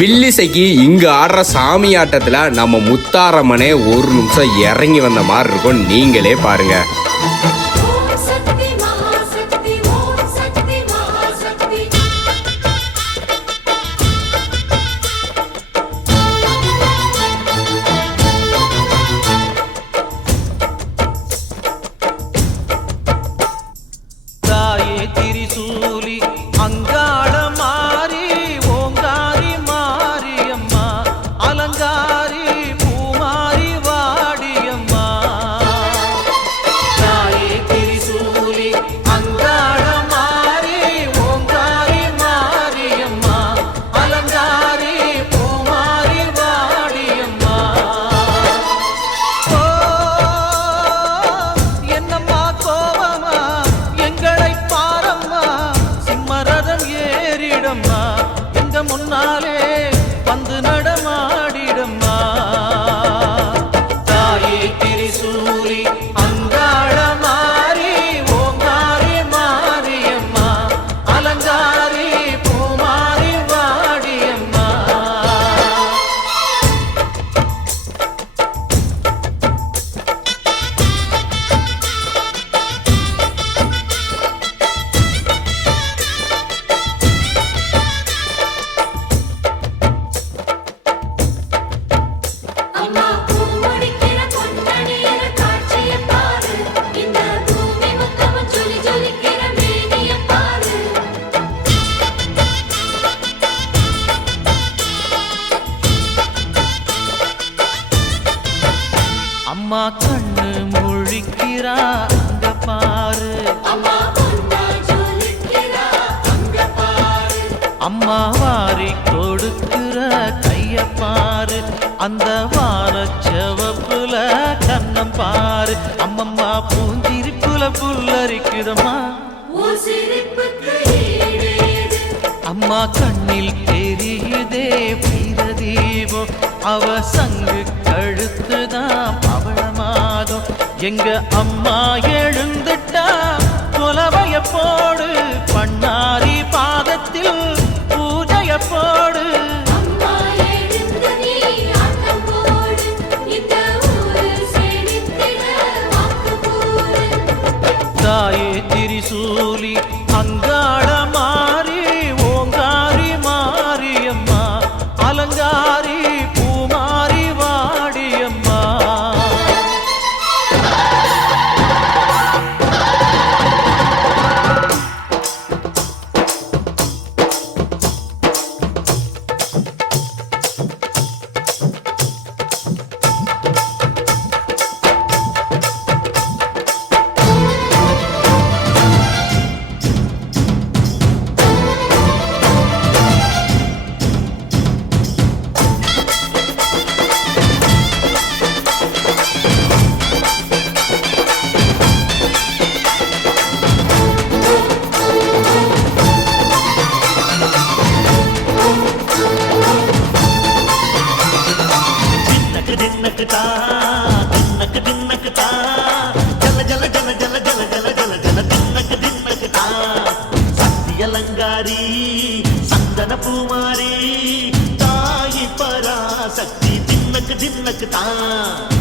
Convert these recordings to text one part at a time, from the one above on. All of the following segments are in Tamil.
வில்லிசைக்கு இங்கு ஆடுற சாமி ஆட்டத்துல நம்ம முத்தாரம்மனே ஒரு நிமிஷம் இறங்கி வந்த மாதிரி இருக்கும். நீங்களே பாருங்க. முன்னாலே வந்து நடமாடிடம்மா தாயே திரிசூலி அங்காள மாறி ஓங்காரி மாரியம்மா அலங்காரி பூமாரி வாடியம்மா. அம்மா கண்ணு முழிக்கிறா அங்க பாரு, அம்மா வாரி கொடுக்கிற கைய பாரு, அந்த வானச்சவப்புல கண்ணம் பாரு, அம்மம்மா பூஞ்சிரிப்புல புல்லரிக்குதம்மா அம்மா கண்ணில் தெரியுதே வீரதீபம் அவ சங்கு கழுத்துதான் பவளமாகும். எங்க அம்மா எழுந்துட்டா கொலவைய போடு பண்ணாரி பாதத்தில் பூஜைய போடு. தாயே திரிசூலி அங்காள மாறி ஓங்காரி மாரியம்மா அலங்காரி பூமாரி வாடியம்மா. அலங்காரி சந்தன பூமாரி தாயி பராசக்தி தின்னக்கு தின்னக்கு தான்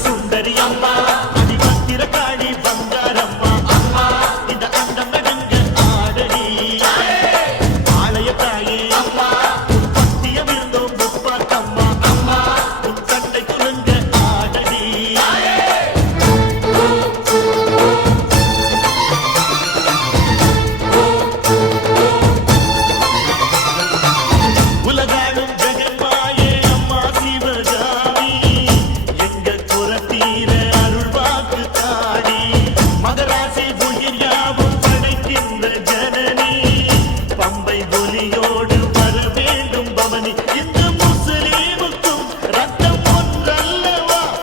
சுந்தரி